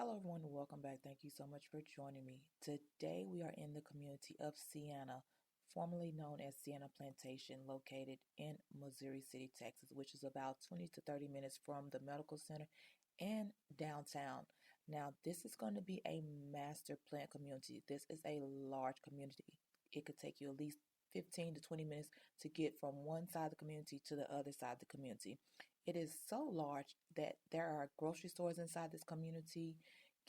Hello, everyone, and welcome back. Thank you so much for joining me. Today, we are in the community of Sienna, formerly known as Sienna Plantation, located in Missouri City, Texas, which is about 20 to 30 minutes from the medical center and downtown. Now, this is going to be a master plan community. This is a large community. It could take you at least 15 to 20 minutes to get from one side of the community to the other side of the community. It is so large that there are grocery stores inside this community,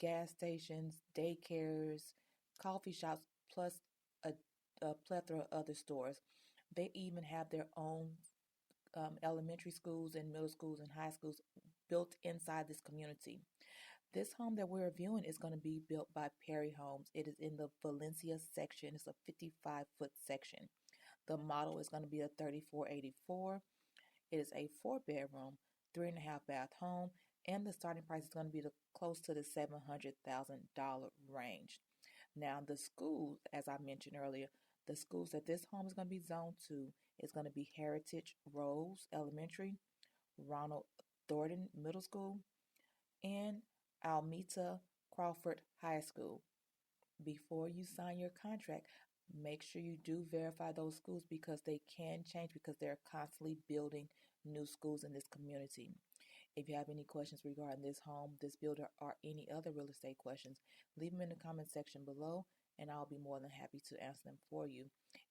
gas stations, daycares, coffee shops, plus a, a plethora of other stores. They even have their own elementary schools and middle schools and high schools built inside this community. This home that we're viewing is going to be built by Perry Homes. It is in the Valencia section. It's a 55-foot section. The model is going to be a 3484. It is a 4-bedroom, 3.5 bath home, and the starting price is going to be close to the $700,000 range. Now, the schools, as I mentioned earlier, the schools that this home is going to be zoned to is going to be Heritage Rose Elementary, Ronald Thornton Middle School, and Almeta Crawford High School. Before you sign your contract, make sure you do verify those schools because they can change because they're constantly building new schools in this community. If you have any questions regarding this home, this builder, or any other real estate questions, leave them in the comment section below and I'll be more than happy to answer them for you.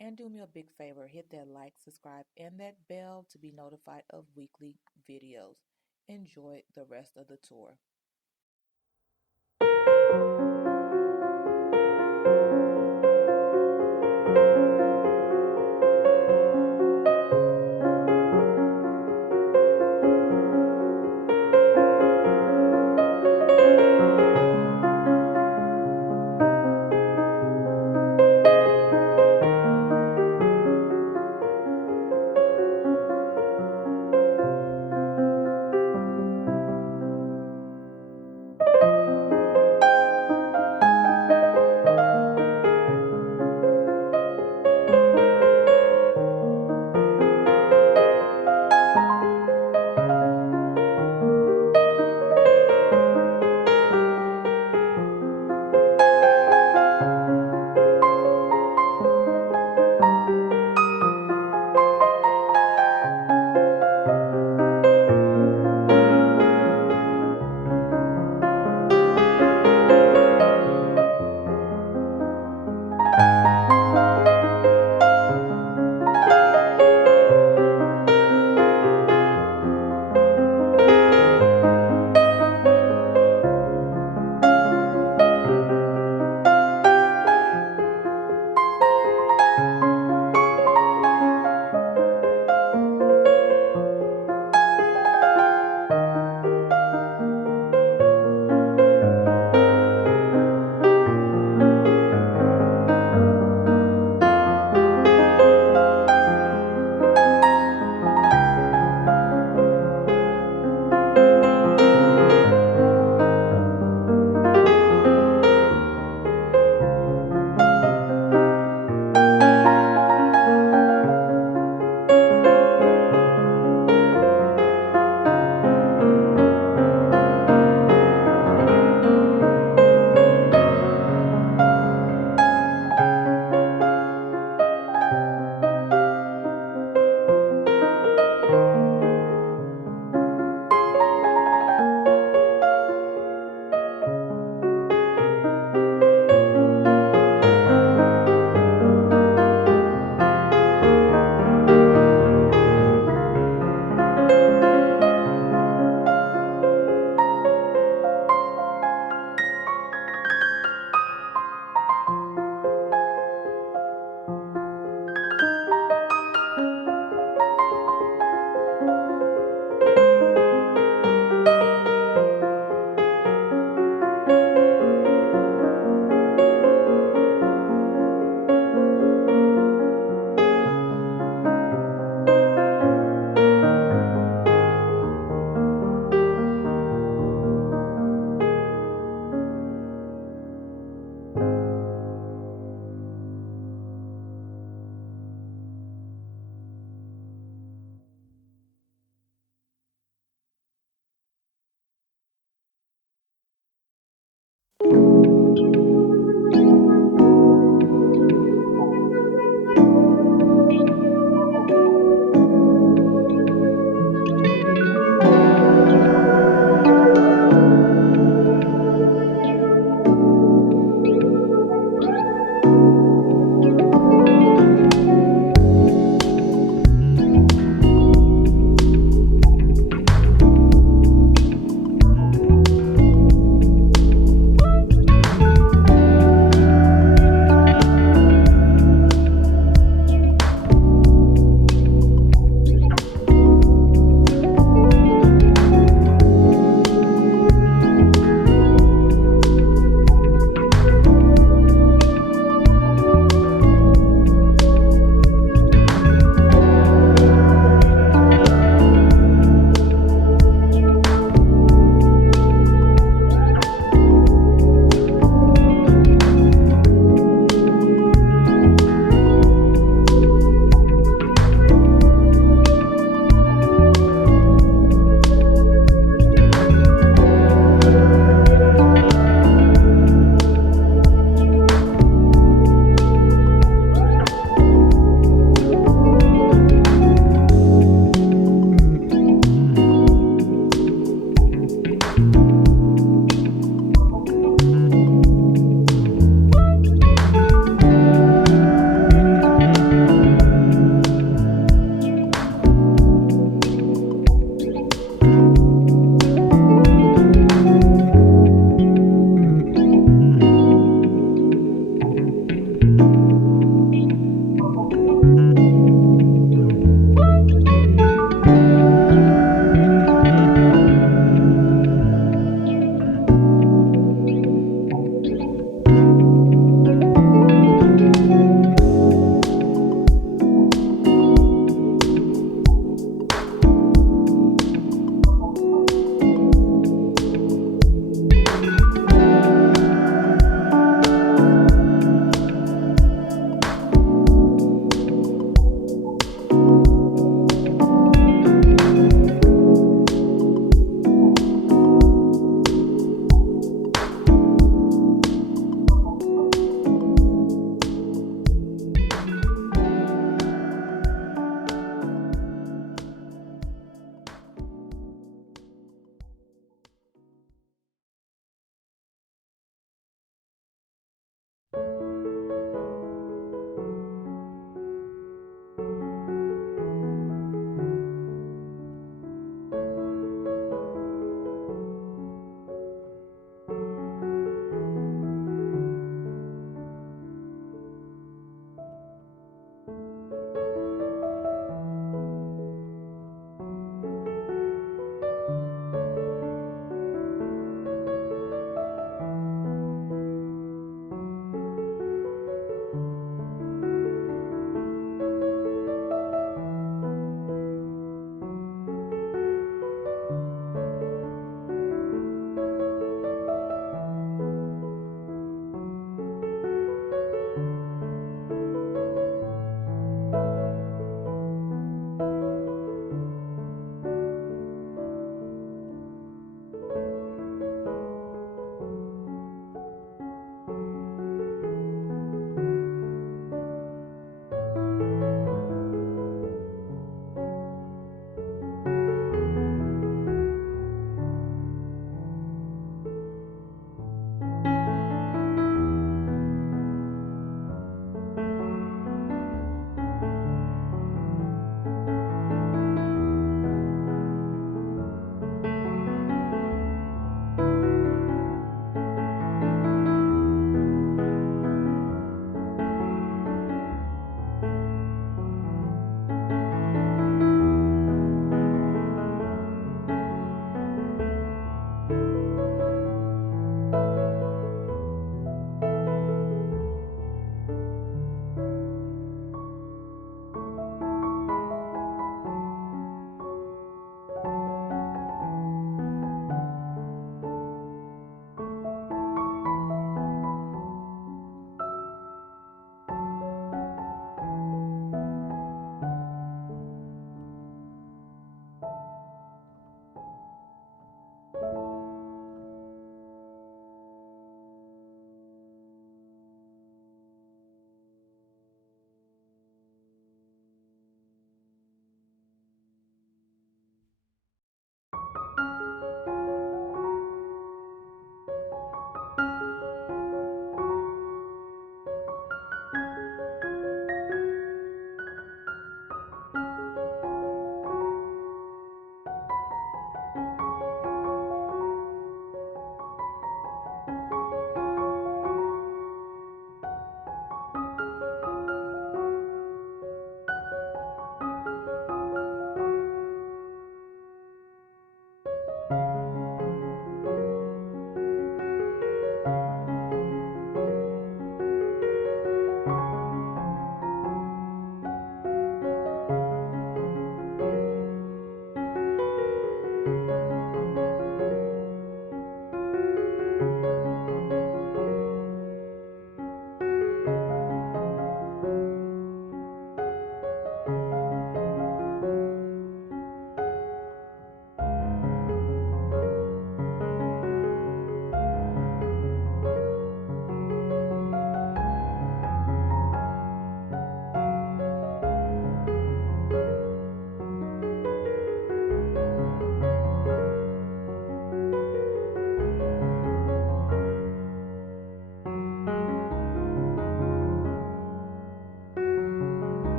And do me a big favor, hit that like, subscribe, and that bell to be notified of weekly videos. Enjoy the rest of the tour.